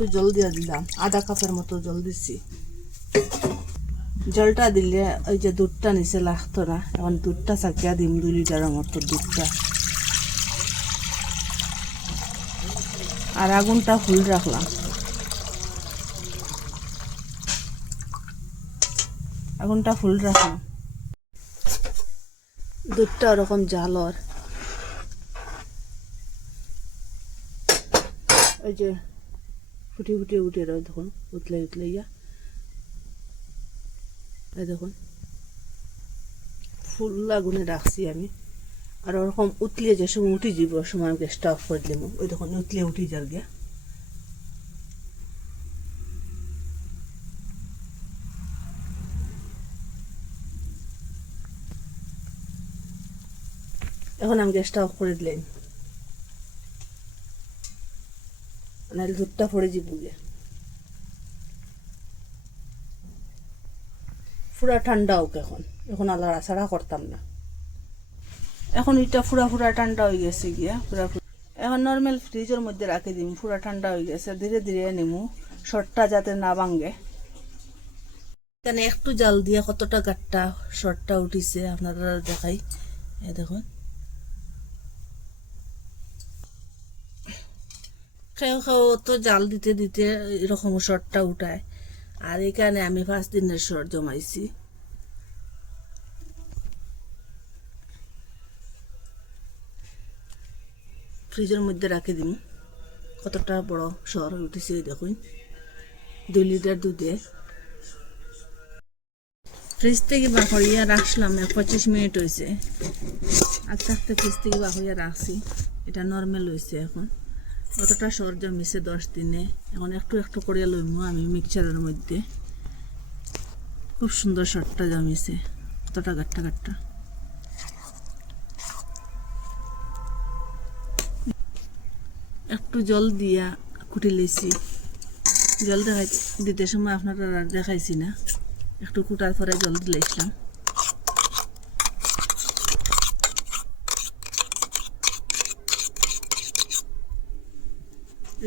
একটু জল দিয়ে দিলাম, আধা কাপের মতো জল দিচ্ছি। জলটা দিলে ওই যে দুধটা নিচে লাগতো না। এখন দুধটা চাকিয়া দিম, 2 লিটারের মতো দুধটা। আর আগুনটা ফুল রাখলাম, আগুনটা ফুল রাখলাম। দুধটা ওরকম জালর, ওই যে ফুটি ফুটি উঠে রয়, দেখুন উতলে উতলে ইয়া, এই দেখুন ফুল আগুনে রাখছি আমি। আর ওরকম উতলিয়ে যে সময় উঠি যাব, সময় গ্যাসটা অফ করে দিলাম। ওই দেখুন উতলে উঠি যার গিয়া। এখন আমি গ্যাসটা অফ করে দিলাম, নাহলে দুধটা পড়ে যাব গিয়ে। পুরা ঠান্ডা হোক এখন, এখন আলাদা ছাড়া করতাম না। এখন এটা পুরা পুরা ঠান্ডা হয়ে গেছে গিয়া, পুরা এখন নর্মাল ফ্রিজের মধ্যে রাখি দিম। পুরা ঠান্ডা হয়ে গেছে, ধীরে ধীরে নিমু, শর্টটা যাতে না ভাঙে। এখানে একটু জাল দিয়ে কতটা গাট্টা শর্টটা উঠিছে আপনারা দেখাই। এই দেখুন, খেয়ে খাও তো জাল দিতে দিতে এরকম শর্টটা উঠায়। আর এখানে আমি 5 দিনের শর্ট জমাইছি। ফ্রিজের মধ্যে রাখি দিম। কতটা বড় শর উঠেছে দেখুন, 2 লিটার দুধে। ফ্রিজ থেকে বার করিয়া রাখলাম, 25 মিনিট হয়েছে। আস্তে আস্তে ফ্রিজ থেকে বার করিয়া রাখছি, এটা নর্মাল হয়েছে। এখন কতটা সর জমিছে 10 দিনে। এখন একটু একটু করিয়া লইমু আমি মিক্সচারের মধ্যে। খুব সুন্দর সরটা জমিছে, কতটা গাট্টা গাট্টা। একটু জল দিয়া কুটি লেছি। জল দিতে সময় আপনারা দেখাইছি না, একটু কুটার পরে জল দিলাম।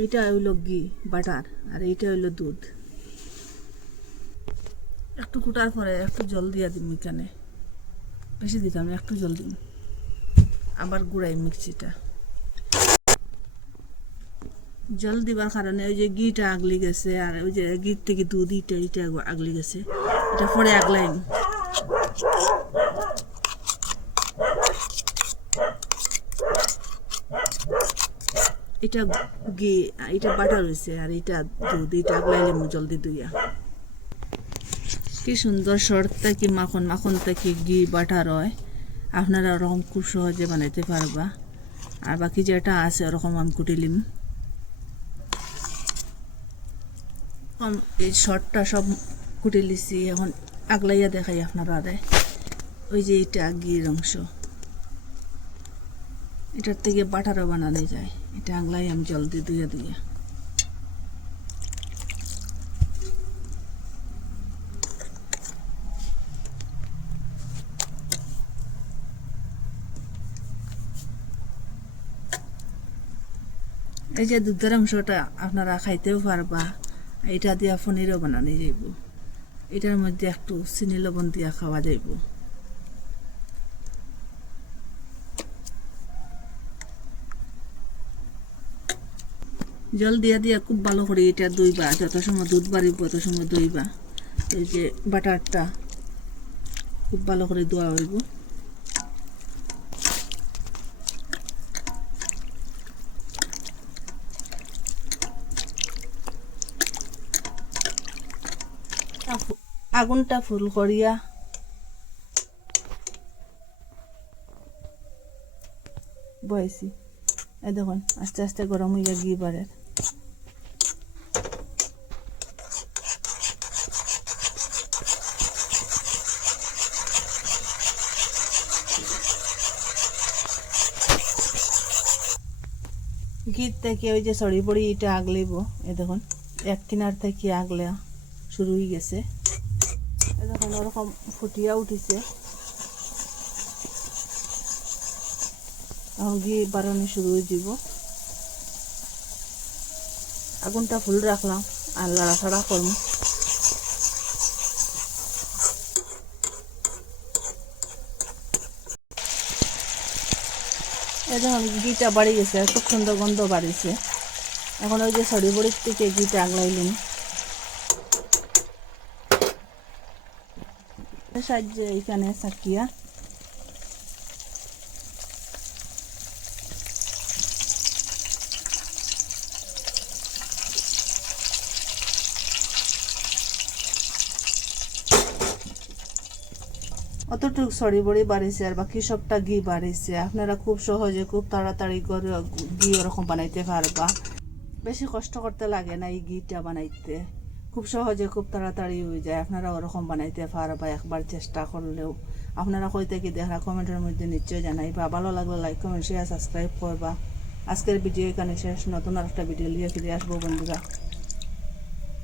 এইটা হইল ঘি বাটার, আর এইটা হইল দুধ। একটু কুটার পরে একটু জল দিয়া দিম, এখানে বেশি দিতাম, একটু জল দিম। আবার গুড়াই মিক্সিটা। জল দিবার কারণে ওই যে ঘিটা আগলি গেছে, আর ওই যে ঘির থেকে দুধ এটা আগলি গেছে, এটা পরে আগলাইম। এটা ঘি, এটা বাটার হয়েছে, আর এটা দুধ, এটা আগলাইলাম জলদি দুইয়া। কি সুন্দর শর্ট থেকে মাখন, মাখন থেকে ঘি বাটার হয়। আপনারা ওরকম খুব সহজে বানাইতে পারবা। আর বাকি যেটা আছে ওরকম আমি কুটিলিম। এই শর্টটা সব কুটে লিছি, এখন আগলাইয়া দেখাই আপনারা। ওই যে এটা ঘির অংশ, এটার থেকে বাটারও বানানো যায়। এটা আগলাই আমি জল দিয়ে ধুয়ে ধুয়ে। এই যে দুধের অংশটা আপনারা খাইতেও পারবা, এটা দিয়া পনিরও বানানো যাইব। এটার মধ্যে একটু চিনি লবণ দিয়া খাওয়া যাইব। জল দিয়া দিয়া খুব ভালো করে এটা দইবা, যত সময় দুধ বাড়িব তত সময় দইবা। এই যে বাটারটা খুব ভালো করে দোয়া হইব। আগুনটা ফুল করিয়া বয়েছি। এই দেখুন আস্তে আস্তে গরম হইয়া ঘি বাড়ে। ঘির থেকে ওই যে সরি পড়ি এটা আগলিব। এই দেখুন এক কিনার থেকে আগলা শুরু হয়ে গেছে। দেখুন ওরকম ফুটিয়া উঠিছে, এখন ঘি বাড়ানো শুরু হয়ে যাব। আগুনটা ফুল রাখলাম আর লাড়াছাড়া করব। এই দেখুন ঘিটা বাড়ি গেছে, খুব সুন্দর গন্ধ বাড়িছে। এখন ওই যে সরি বড়ির থেকে ঘিটা আগলাইলাম সাহায্যে এখানে সাকিয়া অতটুকু সরি বড়ি বাড়িছে আর বাকি সবটা ঘি বাড়িছে। আপনারা খুব সহজে খুব তাড়াতাড়ি করে ঘি ওরকম বানাইতে পারবা, বেশি কষ্ট করতে লাগে না এই ঘিটা বানাইতে, খুব সহজে খুব তাড়াতাড়ি হয়ে যায়। আপনারা ওরকম বানাইতে পারবা একবার চেষ্টা করলেও। আপনারা কই থেকে দেখা কমেন্টের মধ্যে নিশ্চয় জানাইবা। ভালো লাগলে লাইক কমেন্ট শেয়ার সাবস্ক্রাইব করবা। আজকের ভিডিও এখানে শেষ, নতুন আর একটা ভিডিও নিয়ে ফিরে আসবো বন্ধুরা।